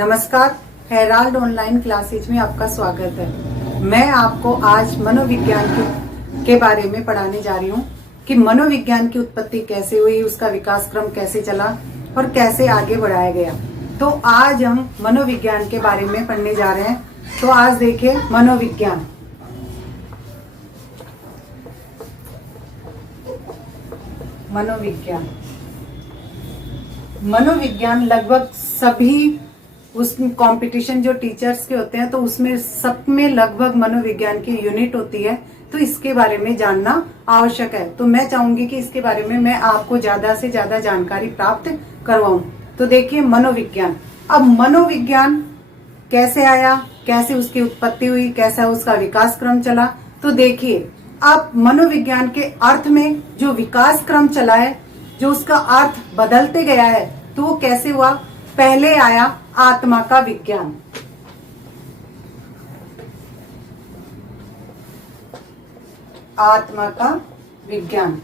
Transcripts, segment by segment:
नमस्कार, Herald online classes में आपका स्वागत है। मैं आपको आज मनोविज्ञान के बारे में पढ़ाने जा रही हूँ कि मनोविज्ञान की उत्पत्ति कैसे हुई, उसका विकास क्रम कैसे चला और कैसे आगे बढ़ाया गया। तो आज हम मनोविज्ञान के बारे में पढ़ने जा रहे हैं। तो आज देखिए मनोविज्ञान। मनोविज्ञान लगभग सभी उस कंपटीशन जो टीचर्स के होते हैं तो उसमें सब में लगभग मनोविज्ञान की यूनिट होती है, तो इसके बारे में जानना आवश्यक है। तो मैं चाहूंगी कि इसके बारे में मैं आपको ज्यादा से ज्यादा जानकारी प्राप्त करवाऊं। तो देखिए मनोविज्ञान। अब मनोविज्ञान कैसे आया, कैसे उसकी उत्पत्ति हुई, कैसा उसका विकास क्रम चला। तो देखिए अब मनोविज्ञान के अर्थ में जो विकास क्रम चला है, जो उसका अर्थ बदलते गया है, तो वो कैसे हुआ। पहले आया आत्मा का विज्ञान। आत्मा का विज्ञान।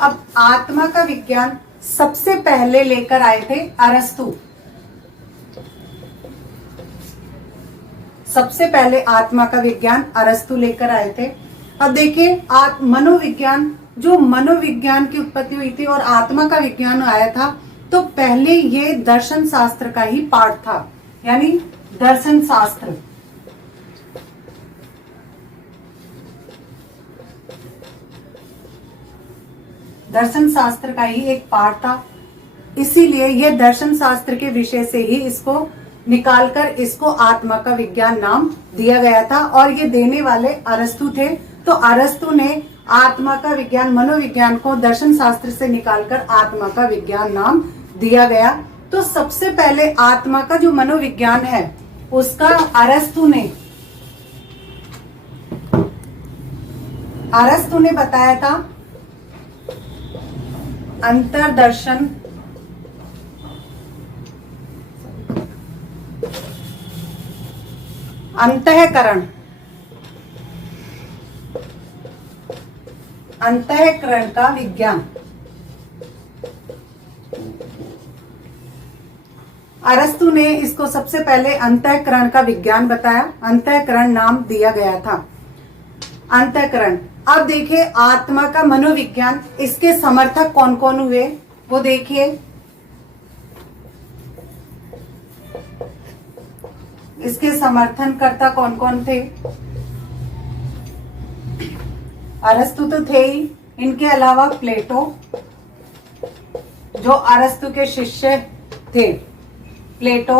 अब आत्मा का विज्ञान सबसे पहले लेकर आए थे अरस्तु। सबसे पहले आत्मा का विज्ञान अरस्तु लेकर आए थे। अब देखिए मनोविज्ञान, जो मनोविज्ञान की उत्पत्ति हुई थी और आत्मा का विज्ञान आया था, तो पहले ये दर्शन शास्त्र का ही पार्ट था, यानी दर्शन शास्त्र। दर्शन शास्त्र का ही एक पार्ट था, इसीलिए ये दर्शन शास्त्र के विषय से ही इसको निकालकर इसको आत्मा का विज्ञान नाम दिया गया था। और ये देने वाले अरस्तु थे। तो अरस्तु ने आत्मा का विज्ञान, मनोविज्ञान को दर्शन शास्त्र से निकालकर आत्मा का विज्ञान नाम दिया गया। तो सबसे पहले आत्मा का जो मनोविज्ञान है उसका अरस्तु ने बताया था अंतर्दर्शन, अंतःकरण का विज्ञान। अरस्तु ने इसको सबसे पहले अंतःकरण का विज्ञान बताया, अंतःकरण नाम दिया गया था। अंतःकरण। अब देखिए आत्मा का मनोविज्ञान, इसके समर्थक कौन कौन हुए वो देखिए। इसके समर्थनकर्ता कौन कौन थे। अरस्तु तो थे ही, इनके अलावा प्लेटो जो अरस्तु के शिष्य थे, प्लेटो,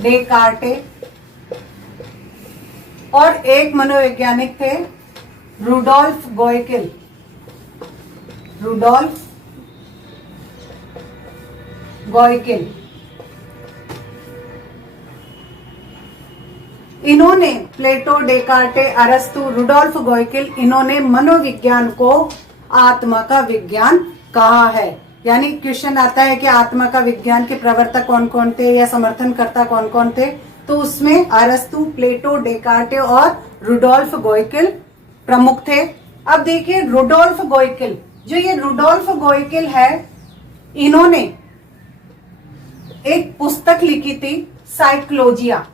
डेकार्टे, और एक मनोवैज्ञानिक थे रुडोल्फ गोएकिल। इन्होंने, प्लेटो, डेकार्टे, अरस्तु, रुडोल्फ गोएकिल, इन्होंने मनोविज्ञान को आत्मा का विज्ञान कहा है। यानी क्वेश्चन आता है कि आत्मा का विज्ञान के प्रवर्तक कौन कौन थे या समर्थनकर्ता कौन कौन थे, तो उसमें अरस्तु, प्लेटो, डेकार्टे और रुडोल्फ गोएकिल प्रमुख थे। अब देखिए रुडोल्फ गोएकिल, जो ये रुडोल्फ गोएकिल है, इन्होंने एक पुस्तक लिखी थी साइकोलॉजिया।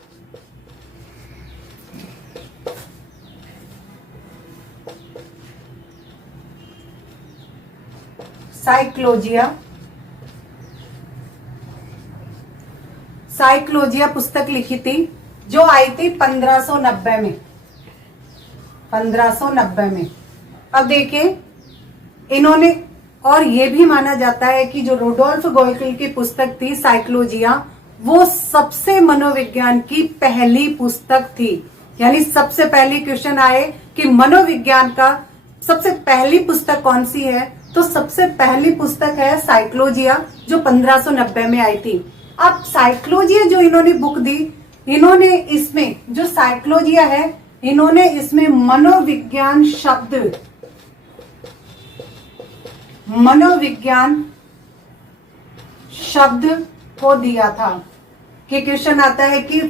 साइकोलॉजिया पुस्तक लिखी थी, जो आई थी 1590 में। अब देखिए इन्होंने, और ये भी माना जाता है कि जो रुडोल्फ गोएकिल की पुस्तक थी साइकोलॉजिया, वो सबसे मनोविज्ञान की पहली पुस्तक थी। यानी सबसे पहली क्वेश्चन आए कि मनोविज्ञान का सबसे पहली पुस्तक कौन सी है, तो सबसे पहली पुस्तक है साइकोलॉजिया, जो 1590 में आई थी। अब साइकोलॉजिया जो इन्होंने बुक दी, इन्होंने इसमें जो साइकोलॉजिया है, इन्होंने इसमें मनोविज्ञान शब्द को दिया था। कि क्वेश्चन आता है कि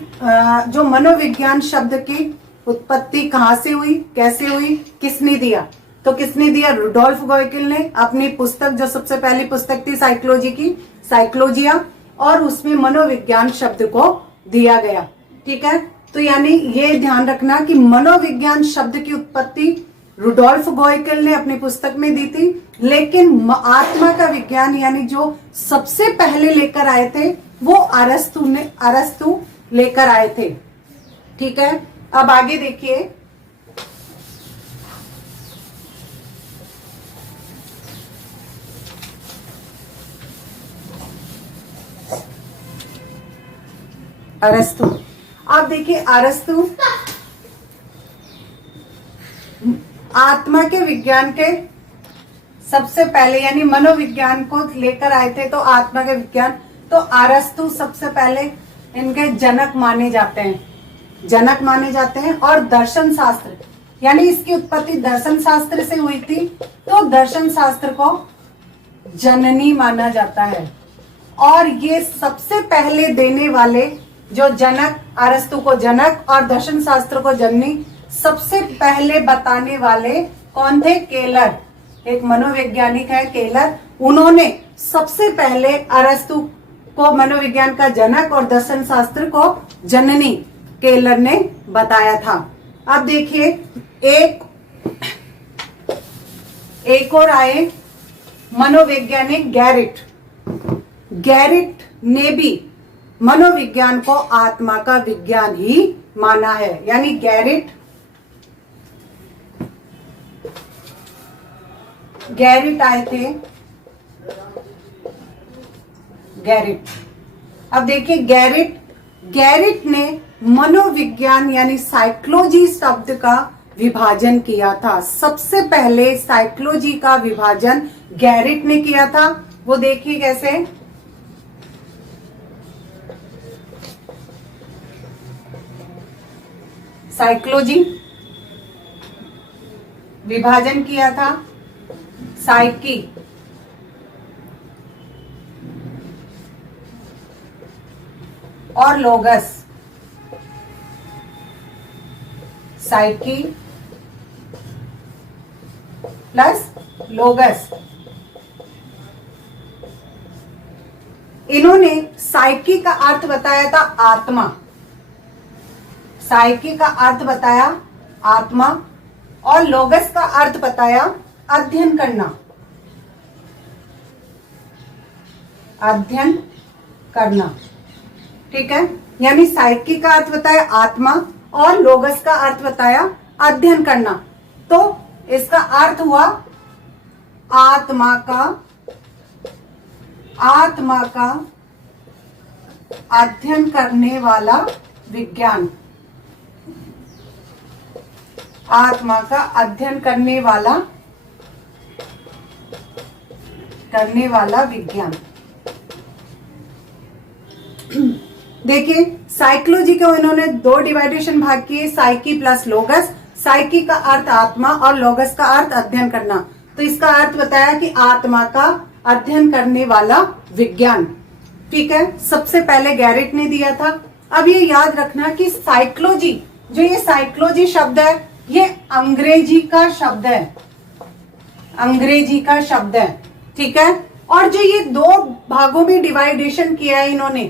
जो मनोविज्ञान शब्द की उत्पत्ति कहाँ से हुई, कैसे हुई, किसने दिया। तो किसने दिया? रुडोल्फ गोएकिल ने। अपनी पुस्तक, जो सबसे पहली पुस्तक थी साइकोलॉजी की, साइकोलॉजिया, और उसमें मनोविज्ञान शब्द को दिया गया। ठीक है, तो यानी ये ध्यान रखना कि मनोविज्ञान शब्द की उत्पत्ति रुडोल्फ गोयकेल ने अपनी पुस्तक में दी थी, लेकिन आत्मा का विज्ञान यानी जो सबसे पहले लेकर आए थे वो अरस्तु लेकर आए थे। ठीक है, अब आगे देखिए, अरस्तु। आप देखिए अरस्तु आत्मा के विज्ञान के सबसे पहले यानी मनोविज्ञान को लेकर आए थे, तो आत्मा के विज्ञान, तो अरस्तु सबसे पहले इनके जनक माने जाते हैं। और दर्शन शास्त्र यानी इसकी उत्पत्ति दर्शन शास्त्र से हुई थी, तो दर्शन शास्त्र को जननी माना जाता है। और ये सबसे पहले देने वाले जो जनक, अरस्तु को जनक और दर्शन शास्त्र को जननी, सबसे पहले बताने वाले कौन थे? केलर, एक मनोवैज्ञानिक है केलर। उन्होंने सबसे पहले अरस्तु को मनोविज्ञान का जनक और दर्शन शास्त्र को जननी केलर ने बताया था। अब देखिए एक और आए मनोवैज्ञानिक गैरिट ने भी मनोविज्ञान को आत्मा का विज्ञान ही माना है। यानी गैरिट आए थे। अब देखिए गैरिट ने मनोविज्ञान यानी साइकोलॉजी शब्द का विभाजन किया था। सबसे पहले साइकोलॉजी का विभाजन गैरिट ने किया था। वो देखिए कैसे, साइकोलॉजी विभाजन किया था, साइकी और लोगस। Psyche plus लोगस। इन्होंने साइकी का अर्थ बताया था आत्मा, साइकी का अर्थ बताया आत्मा, और लोगस का अर्थ बताया अध्ययन करना, अध्ययन करना। ठीक है, यानी साइकी का अर्थ बताया आत्मा और लोगस का अर्थ बताया अध्ययन करना। तो इसका अर्थ हुआ आत्मा का अध्ययन करने वाला विज्ञान, आत्मा का अध्ययन करने वाला विज्ञान। देखिए साइकोलॉजी को इन्होंने दो डिवाइडेशन भाग किए, साइकी प्लस लोगस। साइकी का अर्थ आत्मा और लोगस का अर्थ अध्ययन करना। तो इसका अर्थ बताया कि आत्मा का अध्ययन करने वाला विज्ञान। ठीक है, सबसे पहले गैरिट ने दिया था। अब ये याद रखना कि साइकोलॉजी, जो ये साइकोलॉजी शब्द है, ये अंग्रेजी का शब्द है, अंग्रेजी का शब्द है। ठीक है, और जो ये दो भागों में डिवाइडेशन किया है इन्होंने,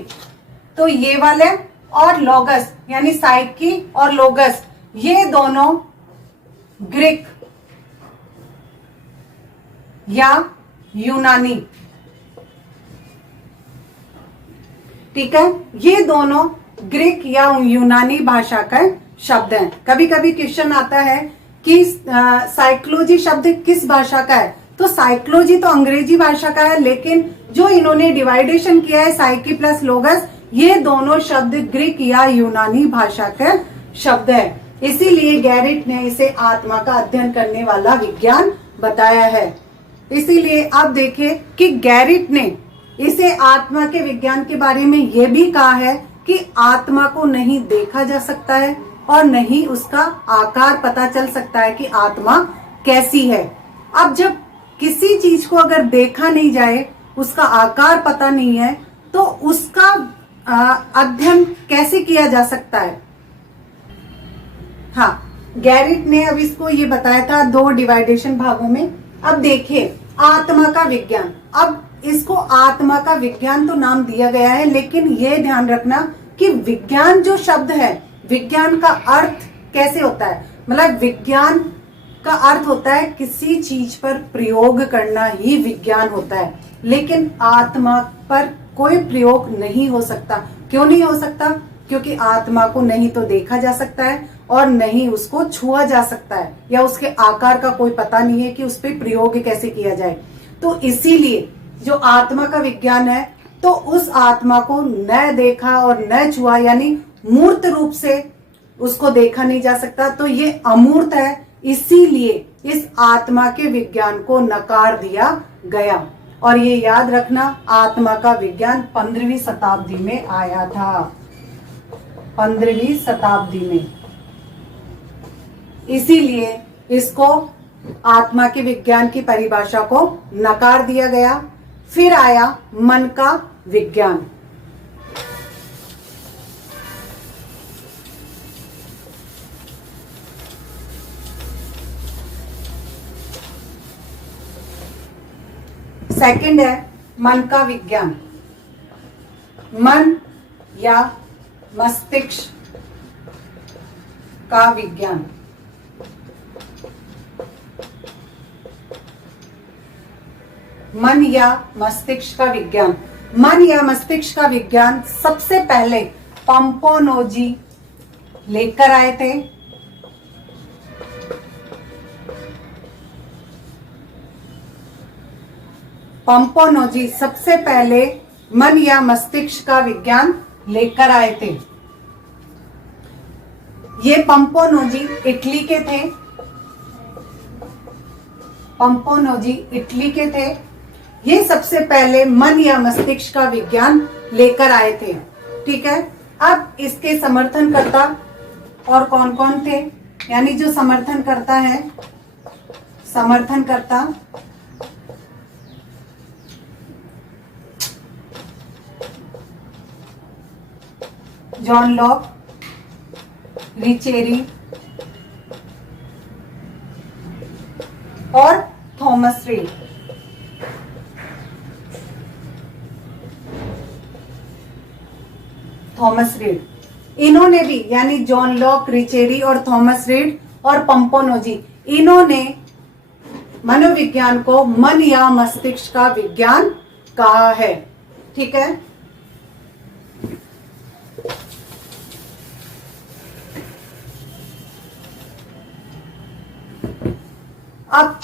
तो ये वाले और लोगस यानी साइकी और लोगस, ये दोनों ग्रीक या यूनानी, ठीक है, ये दोनों ग्रीक या यूनानी भाषा का शब्द हैं। कभी कभी क्वेश्चन आता है कि साइकोलॉजी शब्द किस भाषा का है, तो साइकोलॉजी तो अंग्रेजी भाषा का है, लेकिन जो इन्होंने डिवाइडेशन किया है साइकी प्लस लोगस, ये दोनों शब्द ग्रीक या यूनानी भाषा का शब्द है। इसीलिए गैरिट ने इसे आत्मा का अध्ययन करने वाला विज्ञान बताया है। इसीलिए आप देखिए कि गैरिट ने इसे आत्मा के विज्ञान के बारे में यह भी कहा है कि आत्मा को नहीं देखा जा सकता है और नहीं उसका आकार पता चल सकता है कि आत्मा कैसी है। अब जब किसी चीज को अगर देखा नहीं जाए, उसका आकार पता नहीं है, तो उसका अध्ययन कैसे किया जा सकता है। हाँ, गैरिट ने अब इसको ये बताया था दो डिवाइडेशन भागों में। अब देखिए आत्मा का विज्ञान, अब इसको आत्मा का विज्ञान तो नाम दिया गया है, लेकिन यह ध्यान रखना कि विज्ञान जो शब्द है, विज्ञान का अर्थ कैसे होता है, मतलब विज्ञान का अर्थ होता है किसी चीज पर प्रयोग करना ही विज्ञान होता है। लेकिन आत्मा पर कोई प्रयोग नहीं हो सकता। क्यों नहीं हो सकता? क्योंकि आत्मा को नहीं तो देखा जा सकता है और नहीं उसको छुआ जा सकता है, या उसके आकार का कोई पता नहीं है कि उस पर प्रयोग कैसे किया जाए। तो इसीलिए जो आत्मा का विज्ञान है, तो उस आत्मा को न देखा और न छुआ, यानी मूर्त रूप से उसको देखा नहीं जा सकता, तो ये अमूर्त है। इसीलिए इस आत्मा के विज्ञान को नकार दिया गया। और ये याद रखना, आत्मा का विज्ञान 15वीं शताब्दी में आया था, 15वीं शताब्दी में। इसीलिए इसको आत्मा के विज्ञान की परिभाषा को नकार दिया गया। फिर आया मन का विज्ञान। सेकंड है मन का विज्ञान। मन या मस्तिष्क का विज्ञान। मन या मस्तिष्क का विज्ञान। मन या मस्तिष्क का विज्ञान सबसे पहले पंपोनोजी लेकर आए थे। पंपोनोजी सबसे पहले मन या मस्तिष्क का विज्ञान लेकर आए थे। ये पंपोनोजी इटली के थे। पंपोनोजी इटली के थे। ये सबसे पहले मन या मस्तिष्क का विज्ञान लेकर आए थे। ठीक है। अब इसके समर्थनकर्ता और कौन कौन थे, यानी जो समर्थन करता है, समर्थनकर्ता जॉन लॉक, रिचेरी और थॉमस रीड। थॉमस रीड इन्होंने भी, यानी जॉन लॉक, रिचेरी और थॉमस रीड और पंपोनोजी, इन्होंने मनोविज्ञान को मन या मस्तिष्क का विज्ञान कहा है। ठीक है। अब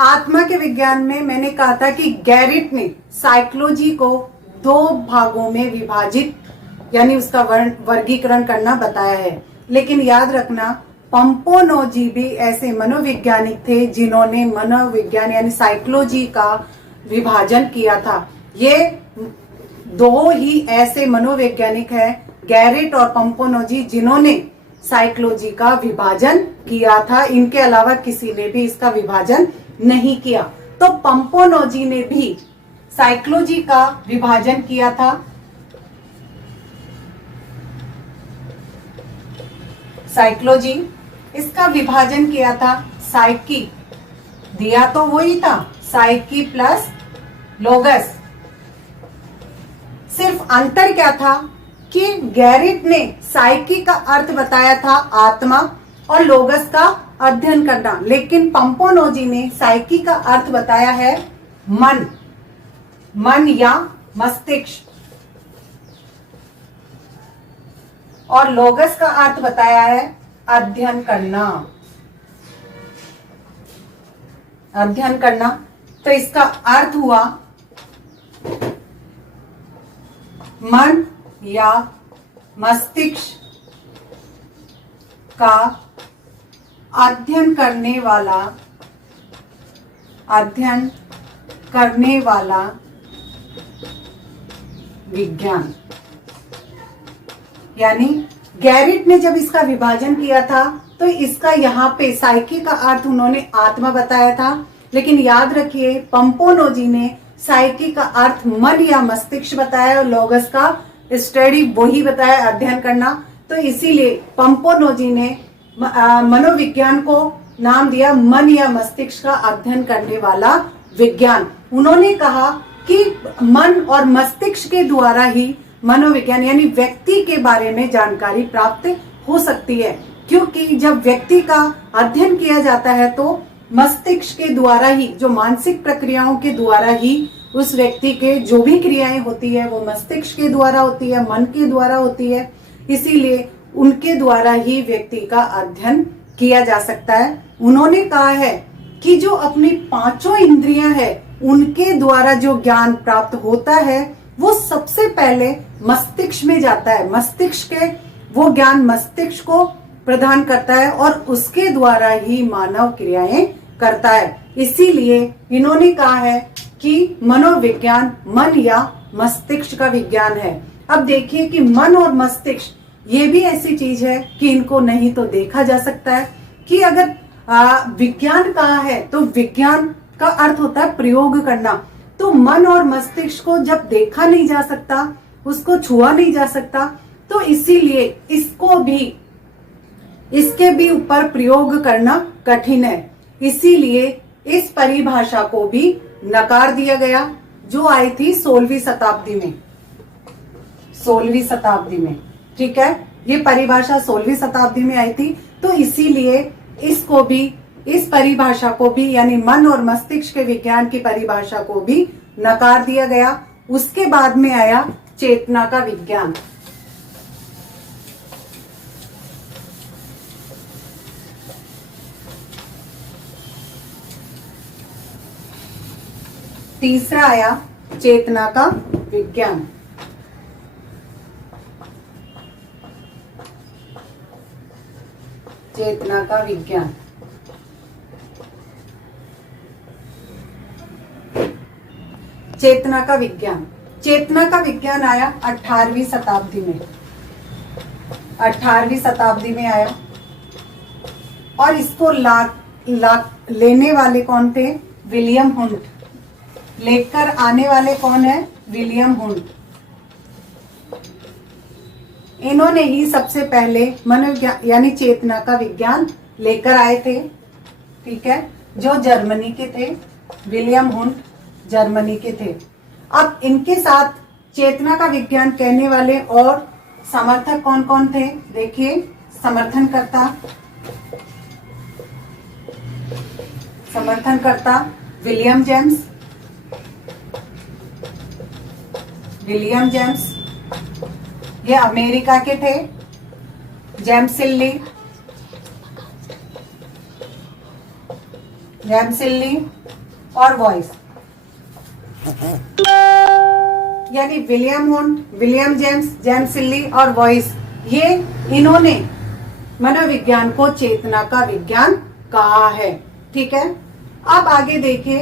आत्मा के विज्ञान में मैंने कहा था कि गैरिट ने साइकोलॉजी को 2 भागों में विभाजित, यानी उसका वर्गीकरण करना बताया है। लेकिन याद रखना, पंपोनोजी भी ऐसे मनोवैज्ञानिक थे जिन्होंने मनोविज्ञान यानी साइकोलॉजी का विभाजन किया था। ये 2 ही ऐसे मनोवैज्ञानिक हैं, गैरिट और पंपोनोजी, जिन्होंने साइकोलॉजी का विभाजन किया था। इनके अलावा किसी ने भी इसका विभाजन नहीं किया। तो पंपोनोजी ने भी साइकोलॉजी का विभाजन किया था। साइकोलॉजी, इसका विभाजन किया था साइकी, दिया तो वही था, साइकी प्लस लोगस। सिर्फ अंतर क्या था कि गैरिट ने साइकी का अर्थ बताया था आत्मा और लोगस का अध्ययन करना, लेकिन पंपोनोजी ने साइकी का अर्थ बताया है मन, मन या मस्तिष्क, और लोगस का अर्थ बताया है अध्ययन करना, अध्ययन करना। तो इसका अर्थ हुआ मन या मस्तिष्क का अध्ययन करने वाला विज्ञान। यानी गैरिट ने जब इसका विभाजन किया था तो इसका यहाँ पे साइकी का अर्थ उन्होंने आत्मा बताया था, लेकिन याद रखिए पंपोनोजी ने साइकी का अर्थ मन या मस्तिष्क बताया और लोगस का स्टडी वही बताया, अध्ययन करना। तो इसीलिए पंपोनोजी ने मनोविज्ञान को नाम दिया मन या मस्तिष्क का अध्ययन करने वाला विज्ञान। उन्होंने कहा कि मन और मस्तिष्क के द्वारा ही मनोविज्ञान यानी व्यक्ति के बारे में जानकारी प्राप्त हो सकती है। क्योंकि जब व्यक्ति का अध्ययन किया जाता है तो मस्तिष्क के द्वारा ही, जो मानसिक प्रक्रियाओं के द्वारा ही उस व्यक्ति के जो भी क्रियाएं होती है वो मस्तिष्क के द्वारा होती है, मन के द्वारा होती है। इसीलिए उनके द्वारा ही व्यक्ति का अध्ययन किया जा सकता है। उन्होंने कहा है कि जो अपनी पांचों इंद्रियां हैं उनके द्वारा जो ज्ञान प्राप्त होता है वो सबसे पहले मस्तिष्क में जाता है। मस्तिष्क के वो ज्ञान मस्तिष्क को प्रदान करता है और उसके द्वारा ही मानव क्रियाएं करता है। इसीलिए इन्होंने कहा है कि मनोविज्ञान मन या मस्तिष्क का विज्ञान है। अब देखिए कि मन और मस्तिष्क ये भी ऐसी चीज है कि इनको नहीं तो देखा जा सकता है। कि अगर विज्ञान कहा है तो विज्ञान का अर्थ होता है प्रयोग करना। तो मन और मस्तिष्क को जब देखा नहीं जा सकता, उसको छुआ नहीं जा सकता, तो इसीलिए इसके भी ऊपर प्रयोग करना कठिन है। इसीलिए इस परिभाषा को भी नकार दिया गया, जो आई थी 16वीं शताब्दी में। 16वीं शताब्दी में, ठीक है, ये परिभाषा 16वीं शताब्दी में आई थी। तो इसीलिए इसको भी, इस परिभाषा को भी, यानी मन और मस्तिष्क के विज्ञान की परिभाषा को भी नकार दिया गया। उसके बाद में आया चेतना का विज्ञान। तीसरा आया चेतना का विज्ञान। चेतना का विज्ञान चेतना का विज्ञान चेतना का विज्ञान आया 18वीं शताब्दी में। 18वीं शताब्दी में आया और इसको लेने वाले कौन थे? विलियम हुंट। लेकर आने वाले कौन है? विलियम हुंट। इन्होंने ही सबसे पहले मनोविज्ञान यानी चेतना का विज्ञान लेकर आए थे, ठीक है, जो जर्मनी के थे। विलियम हुंट जर्मनी के थे। अब इनके साथ चेतना का विज्ञान कहने वाले और समर्थक कौन कौन थे? देखिए, समर्थनकर्ता विलियम जेम्स, ये अमेरिका के थे। जेम्स सिल्ली और वॉइस, यानी विलियम हुंट, विलियम जेम्स सिल्ली और वॉइस, ये इन्होंने मनोविज्ञान को चेतना का विज्ञान कहा है, ठीक है। अब आगे देखिए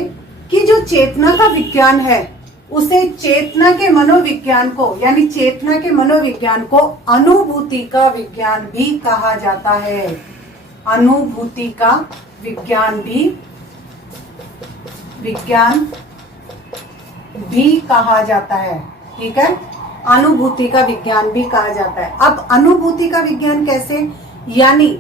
कि जो चेतना का विज्ञान है उसे चेतना के मनोविज्ञान को, यानी चेतना के मनोविज्ञान को अनुभूति का विज्ञान भी कहा जाता है। अनुभूति का विज्ञान भी कहा जाता है, ठीक है। अनुभूति का विज्ञान भी कहा जाता है। अब अनुभूति का विज्ञान कैसे? यानी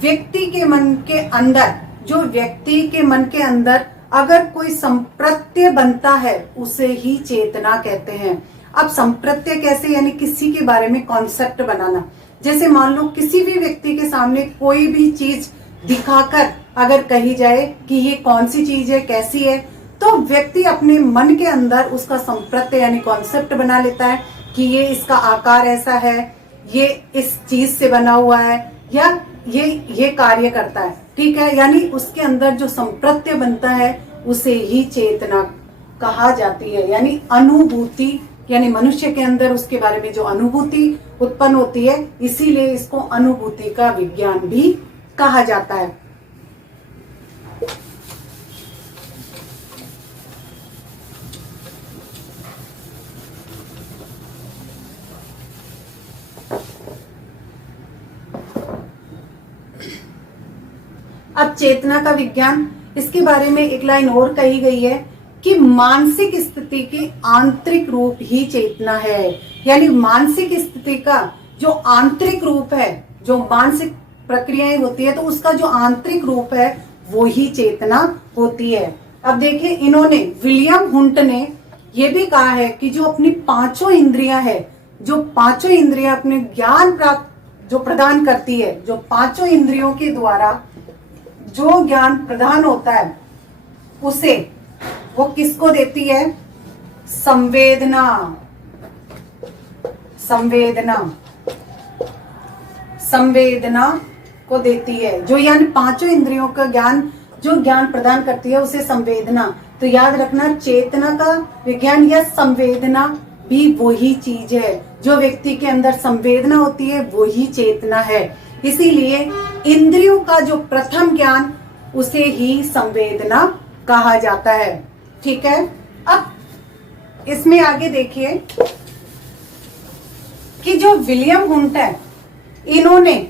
व्यक्ति के मन के अंदर, जो व्यक्ति के मन के अंदर अगर कोई संप्रत्यय बनता है उसे ही चेतना कहते हैं। अब संप्रत्यय कैसे? यानी किसी के बारे में कॉन्सेप्ट बनाना। जैसे मान लो किसी भी व्यक्ति के सामने कोई भी चीज दिखाकर अगर कही जाए कि ये कौन सी चीज है, कैसी है, तो व्यक्ति अपने मन के अंदर उसका संप्रत्यय यानी कॉन्सेप्ट बना लेता है कि ये इसका आकार ऐसा है, ये इस चीज से बना हुआ है, या ये कार्य करता है, ठीक है। यानी उसके अंदर जो संप्रत्यय बनता है उसे ही चेतना कहा जाती है। यानी अनुभूति, यानी मनुष्य के अंदर उसके बारे में जो अनुभूति उत्पन्न होती है, इसीलिए इसको अनुभूति का विज्ञान भी कहा जाता है। अब चेतना का विज्ञान, इसके बारे में एक लाइन और कही गई है कि मानसिक स्थिति की आंतरिक रूप ही चेतना है। यानी मानसिक स्थिति का जो आंतरिक रूप है, जो मानसिक प्रक्रियाएं होती है, तो उसका जो आंतरिक रूप है वो ही चेतना होती है। अब देखिए, इन्होंने, विलियम हुंट ने ये भी कहा है कि जो अपनी पांचों इंद्रियां है, जो पांचों इंद्रियां अपने ज्ञान प्राप्त जो प्रदान करती है, जो पांचों इंद्रियों के द्वारा जो ज्ञान प्रदान होता है उसे वो किसको देती है? संवेदना। संवेदना, संवेदना को देती है। जो यानी पांचों इंद्रियों का ज्ञान, जो ज्ञान प्रदान करती है उसे संवेदना। तो याद रखना, चेतना का विज्ञान या संवेदना भी वही चीज है। जो व्यक्ति के अंदर संवेदना होती है वही चेतना है। इसीलिए इंद्रियों का जो प्रथम ज्ञान उसे ही संवेदना कहा जाता है। ठीक है, अब इसमें आगे देखिए कि जो विलियम हुंट है, इन्होंने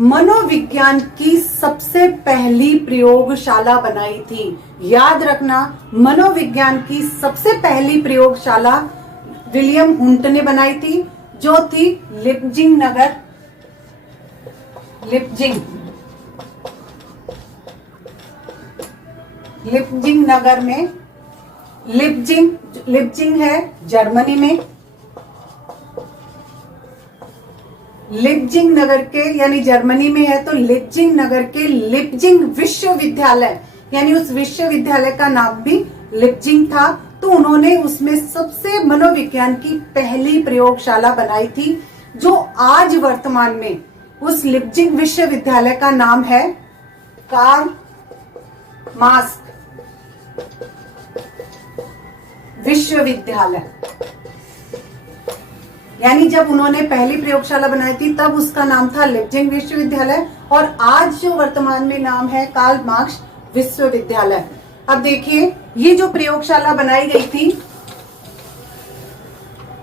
मनोविज्ञान की सबसे पहली प्रयोगशाला बनाई थी। याद रखना, मनोविज्ञान की सबसे पहली प्रयोगशाला विलियम हुंट ने बनाई थी, जो थी लिप्जिंग नगर, लिप्जिंग नगर में। लिप्जिंग है जर्मनी में। लिप्जिंग नगर के यानी जर्मनी में है, तो लिप्जिंग नगर के लिप्जिंग विश्वविद्यालय यानी उस विश्वविद्यालय का नाम भी लिप्जिंग था। तो उन्होंने उसमें सबसे मनोविज्ञान की पहली प्रयोगशाला बनाई थी, जो आज वर्तमान में उस लिप्जिंग विश्वविद्यालय का नाम है कार्ल मार्क्स विश्वविद्यालय। यानी जब उन्होंने पहली प्रयोगशाला बनाई थी तब उसका नाम था लिप्जिंग विश्वविद्यालय, और आज जो वर्तमान में नाम है कार्ल मार्क्स विश्वविद्यालय। अब देखिए, ये जो प्रयोगशाला बनाई गई थी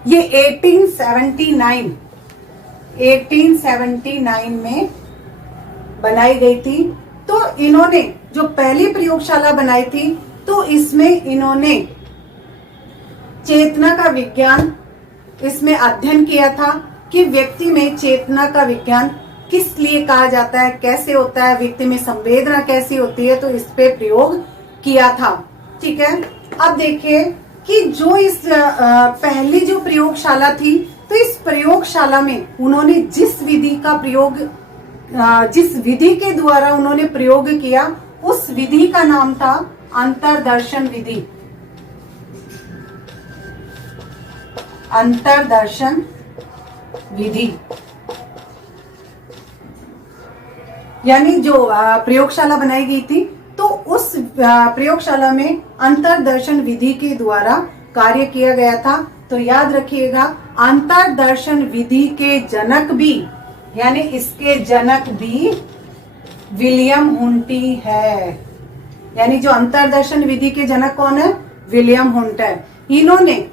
ये 1879 में बनाई गई थी। तो इन्होंने जो पहली प्रयोगशाला बनाई थी तो इसमें इन्होंने चेतना का विज्ञान इसमें अध्ययन किया था कि व्यक्ति में चेतना का विज्ञान किस लिए कहा जाता है, कैसे होता है, व्यक्ति में संवेदना कैसी होती है, तो इस पे प्रयोग किया था। ठीक है, अब देखिए कि जो इस पहली जो प्रयोगशाला थी, तो इस प्रयोगशाला में उन्होंने जिस विधि का प्रयोग, जिस विधि के द्वारा उन्होंने प्रयोग किया, उस विधि का नाम था अंतर्दर्शन विधि। अंतर्दर्शन विधि यानी जो प्रयोगशाला बनाई गई थी, तो उस प्रयोगशाला में अंतर्दर्शन विधि के द्वारा कार्य किया गया था। तो याद रखिएगा, अंतर्दर्शन विधि के जनक भी यानी इसके जनक भी विलियम हुंट है। यानी जो अंतर्दर्शन विधि के जनक कौन है? विलियम हुंट है। इन्होंने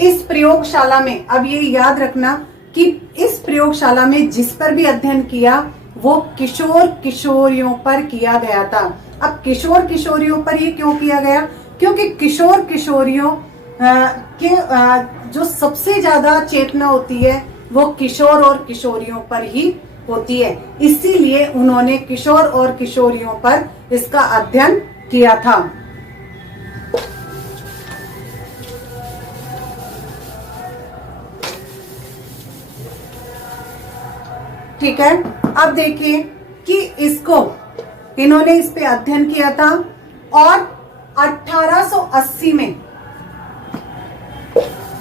इस प्रयोगशाला में, अब ये याद रखना कि इस प्रयोगशाला में जिस पर भी अध्ययन किया वो किशोर किशोरियों पर किया गया था। अब किशोर किशोरियों पर ये क्यों किया गया? क्योंकि किशोर किशोरियों के जो सबसे ज्यादा चेतना होती है वो किशोर और किशोरियों पर ही होती है। इसीलिए उन्होंने किशोर और किशोरियों पर इसका अध्ययन किया था। ठीक है, अब देखिए कि इसको इन्होंने इस पे अध्ययन किया था, और 1880 में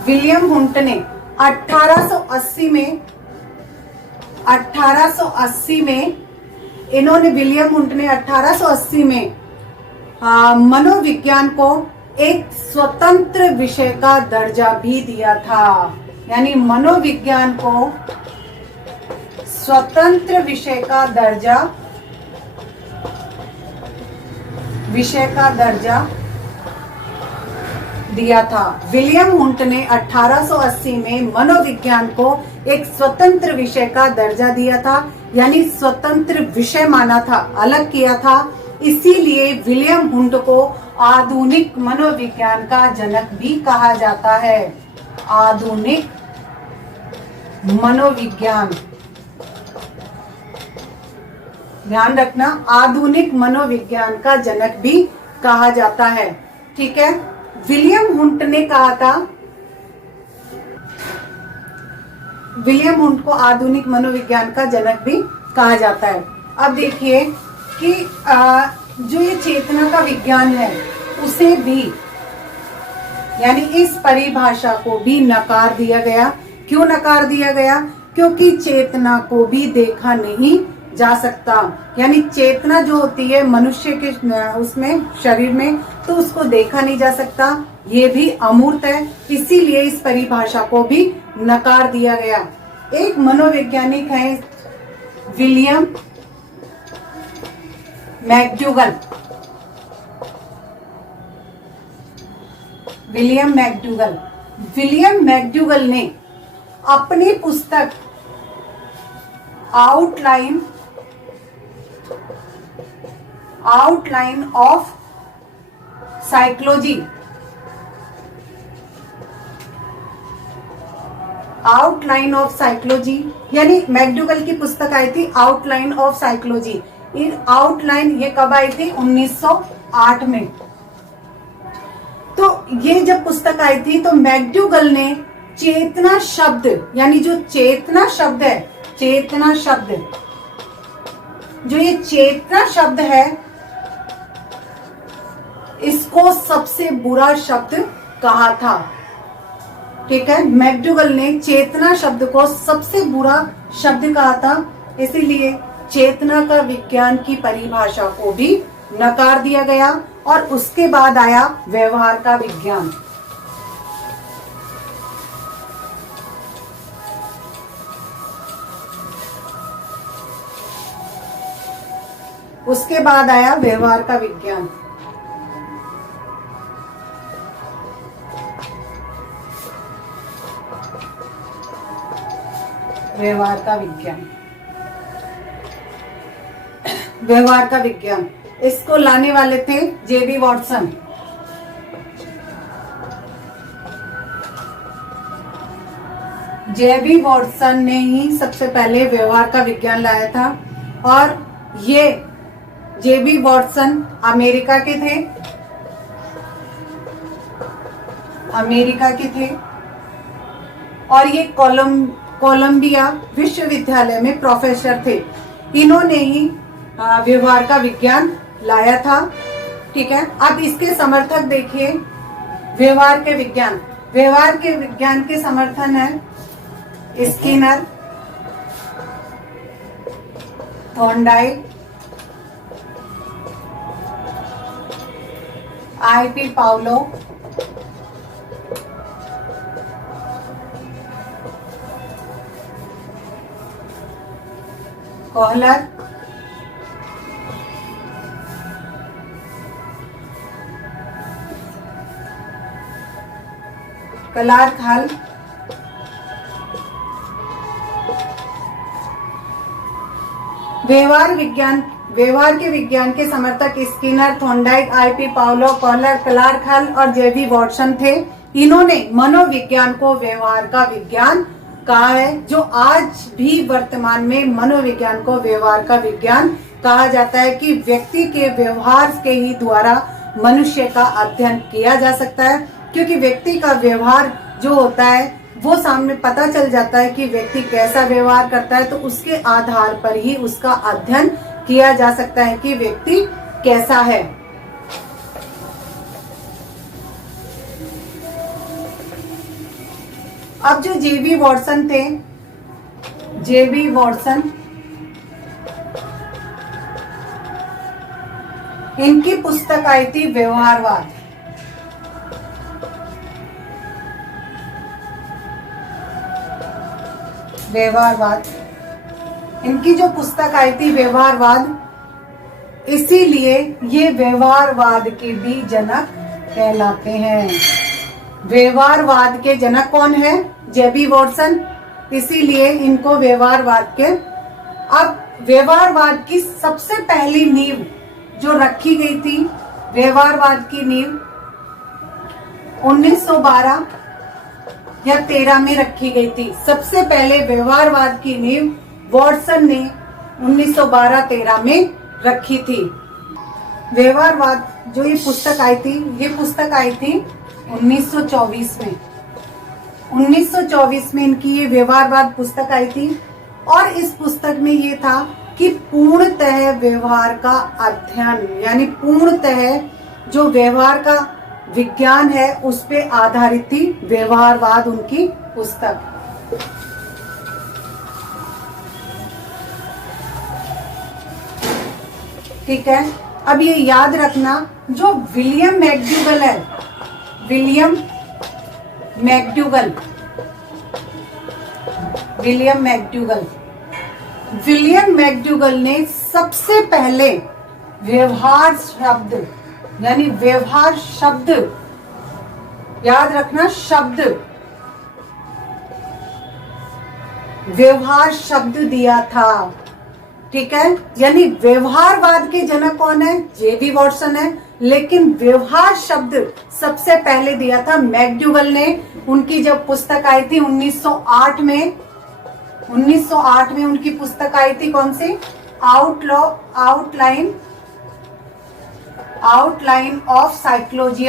विलियम हुंट ने 1880 में इन्होंने विलियम हुंट ने 1880 में मनोविज्ञान को एक स्वतंत्र विषय का दर्जा भी दिया था। यानी मनोविज्ञान को स्वतंत्र विषय का दर्जा दिया था। विलियम हुंट ने 1880 में मनोविज्ञान को एक स्वतंत्र विषय का दर्जा दिया था, यानी स्वतंत्र विषय माना था, अलग किया था। इसीलिए विलियम हुंट को आधुनिक मनोविज्ञान का जनक भी कहा जाता है। आधुनिक मनोविज्ञान, ध्यान रखना, आधुनिक मनोविज्ञान का जनक भी कहा जाता है। ठीक है, विलियम हुंट ने कहा था, विलियम हुंट को आधुनिक मनोविज्ञान का जनक भी कहा जाता है। अब देखिए कि जो ये चेतना का विज्ञान है उसे भी, यानी इस परिभाषा को भी नकार दिया गया। क्यों नकार दिया गया? क्योंकि चेतना को भी देखा नहीं जा सकता, यानी चेतना जो होती है मनुष्य के उसमें शरीर में, तो उसको देखा नहीं जा सकता, ये भी अमूर्त है, इसीलिए इस परिभाषा को भी नकार दिया गया। एक मनोवैज्ञानिक है William McDougall. William McDougall, William McDougall ने अपनी पुस्तक outline of psychology, outline of psychology, यानी मैकडूगल की पुस्तक आई थी आउटलाइन ऑफ साइकोलॉजी। आउटलाइन ये कब आई थी? 1908 में। तो ये जब पुस्तक आई थी तो मैकडूगल ने चेतना शब्द, यानी जो चेतना शब्द है, चेतना शब्द, जो ये चेतना शब्द है, इसको सबसे बुरा शब्द कहा था। ठीक है, मैकडूगल ने चेतना शब्द को सबसे बुरा शब्द कहा था, इसीलिए चेतना का विज्ञान की परिभाषा को भी नकार दिया गया और उसके बाद आया व्यवहार का विज्ञान। उसके बाद आया व्यवहार का विज्ञान। व्यवहार का विज्ञान, व्यवहार का विज्ञान, इसको लाने वाले थे जेबी वॉटसन। जेबी वॉटसन ने ही सबसे पहले व्यवहार का विज्ञान लाया था और ये जेबी वॉटसन अमेरिका के थे, अमेरिका के थे और ये कोलंबिया विश्वविद्यालय में प्रोफेसर थे। इन्होंने ही व्यवहार का विज्ञान लाया था। ठीक है, अब इसके समर्थक देखिए, व्यवहार के विज्ञान, व्यवहार के विज्ञान के समर्थन है Skinner, Thorndike, IP Pavlov, Kohler, Clark Hull, व्यवहार विज्ञान, व्यवहार के विज्ञान के समर्थक Skinner, Thorndike, IP Pavlov, Kohler, Clark Hull और जेबी वॉटसन थे। इन्होंने मनोविज्ञान को व्यवहार का विज्ञान कहा है, जो आज भी वर्तमान में मनोविज्ञान को व्यवहार का विज्ञान कहा जाता है कि व्यक्ति के व्यवहार के ही द्वारा मनुष्य का अध्ययन किया जा सकता है, क्योंकि व्यक्ति का व्यवहार जो होता है वो सामने पता चल जाता है कि व्यक्ति कैसा व्यवहार करता है, तो उसके आधार पर ही उसका अध्ययन किया जा सकता है कि व्यक्ति कैसा है। अब जो जेबी वॉटसन थे, जेबी वॉटसन, इनकी पुस्तक आई थी व्यवहारवाद। व्यवहारवाद, इनकी जो पुस्तक आई थी व्यवहारवाद, इसीलिए ये व्यवहारवाद के भी जनक कहलाते हैं। व्यवहारवाद के जनक कौन है? जेबी वॉटसन, इसीलिए इनको व्यवहारवाद के। अब व्यवहारवाद की सबसे पहली नींव जो रखी गई थी, व्यवहारवाद की नींव 1912 या 13 में रखी गई थी। सबसे पहले व्यवहारवाद की नींव वॉटसन ने 1912-13 में रखी थी। व्यवहारवाद जो ये पुस्तक आई थी, ये पुस्तक आई थी 1924 में 1924 में इनकी ये व्यवहारवाद पुस्तक आई थी और इस पुस्तक में ये था कि पूर्णतः व्यवहार का अध्ययन, यानी पूर्णतः जो व्यवहार का विज्ञान है उस पे आधारित थी व्यवहारवाद उनकी पुस्तक। ठीक है, अब ये याद रखना, जो विलियम मैकडूगल है, विलियम मैकडूगल ने सबसे पहले व्यवहार शब्द, यानी व्यवहार शब्द, याद रखना शब्द, व्यवहार शब्द दिया था। ठीक है, यानी व्यवहारवाद के जनक कौन है? जेबी वॉटसन है, लेकिन व्यवहार शब्द सबसे पहले दिया था मैकडूगल ने। उनकी जब पुस्तक आई थी 1908 में, 1908 में उनकी पुस्तक आई थी, कौन सी? Outline of psychology,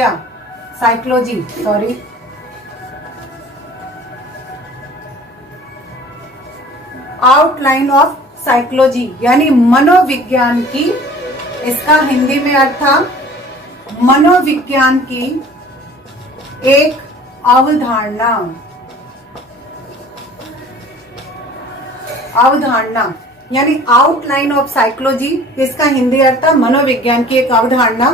outline of psychology, यानी मनोविज्ञान की, इसका हिंदी में अर्थ था मनोविज्ञान की एक अवधारणा, यानी आउटलाइन ऑफ साइकोलॉजी, इसका हिंदी अर्थ था मनोविज्ञान की एक अवधारणा।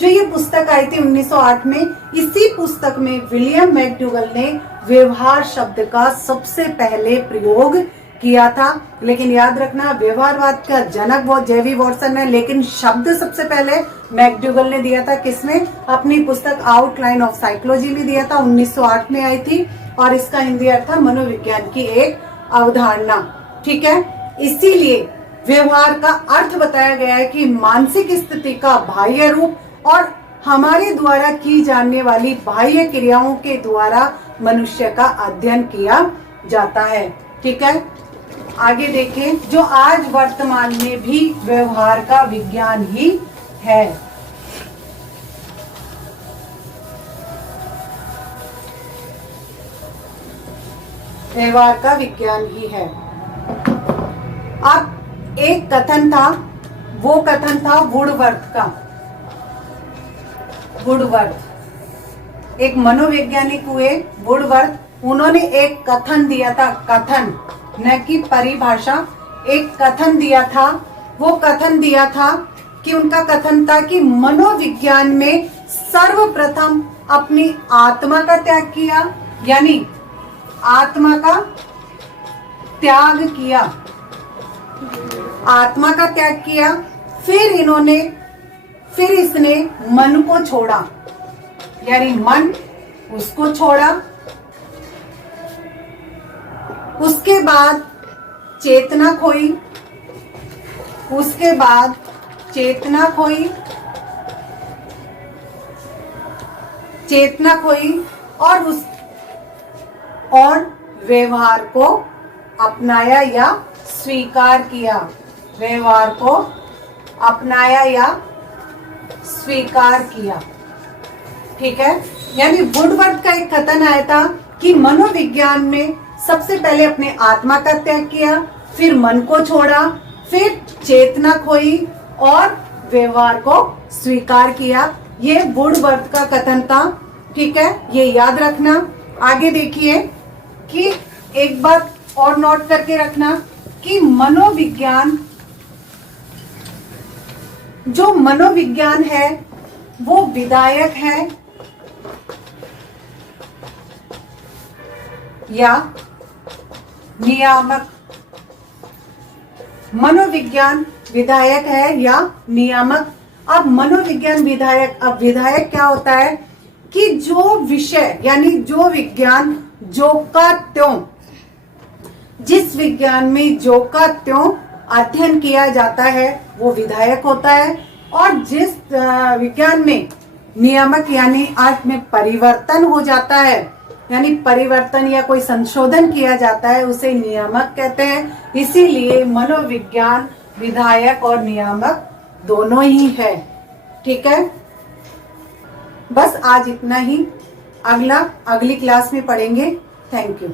जो ये पुस्तक आई थी 1908 में, इसी पुस्तक में विलियम मैकडूगल ने व्यवहार शब्द का सबसे पहले प्रयोग किया था। लेकिन याद रखना, व्यवहारवाद का जनक वो जेबी वॉटसन है, लेकिन शब्द सबसे पहले मैकडूगल ने दिया था। किसमें? अपनी पुस्तक आउटलाइन ऑफ साइकोलॉजी में दिया था, 1908 में आई थी, और इसका हिंदी अर्थ था मनोविज्ञान की एक अवधारणा। ठीक है, इसीलिए व्यवहार का अर्थ बताया गया है कि मानसिक स्थिति का बाह्य रूप और हमारे द्वारा की जाने वाली बाह्य क्रियाओं के द्वारा मनुष्य का अध्ययन किया जाता है। ठीक है, आगे देखिए, जो आज वर्तमान में भी व्यवहार का विज्ञान ही है। व्यवहार का विज्ञान ही है। अब एक कथन था, वो कथन था वुडवर्थ का। वुडवर्थ एक मनोवैज्ञानिक हुए, वुडवर्थ, उन्होंने एक कथन दिया था, कथन न कि परिभाषा, एक कथन दिया था। वो कथन दिया था कि उनका कथन था कि मनोविज्ञान में सर्वप्रथम अपनी आत्मा का त्याग किया, यानी आत्मा का त्याग किया, आत्मा का त्याग किया। फिर इसने मन को छोड़ा, यानी मन उसको छोड़ा। उसके बाद चेतना खोई, और व्यवहार को अपनाया या स्वीकार किया, व्यवहार को अपनाया या स्वीकार किया। ठीक है, यानी वुडवर्थ का एक कथन आया था कि मनोविज्ञान में सबसे पहले अपने आत्मा का त्याग किया, फिर मन को छोड़ा, फिर चेतना खोई और व्यवहार को स्वीकार किया। ये वुडवर्थ का कथन था। ठीक है, ये याद रखना। आगे देखिए कि एक बात और नोट करके रखना कि मनोविज्ञान, जो मनोविज्ञान है वो विधायक है या नियामक। मनोविज्ञान विधायक है या नियामक। अब मनोविज्ञान विधायक, अब विधायक क्या होता है कि जो विषय, यानी जो विज्ञान जो का त्यों, जिस विज्ञान में जो का त्यों अध्ययन किया जाता है वो विधायक होता है, और जिस विज्ञान में नियामक यानी अर्थ में परिवर्तन हो जाता है, यानी परिवर्तन या कोई संशोधन किया जाता है, उसे नियामक कहते हैं। इसीलिए मनोविज्ञान विधायक और नियामक दोनों ही है। ठीक है, बस आज इतना ही। अगली क्लास में पढ़ेंगे। Thank you.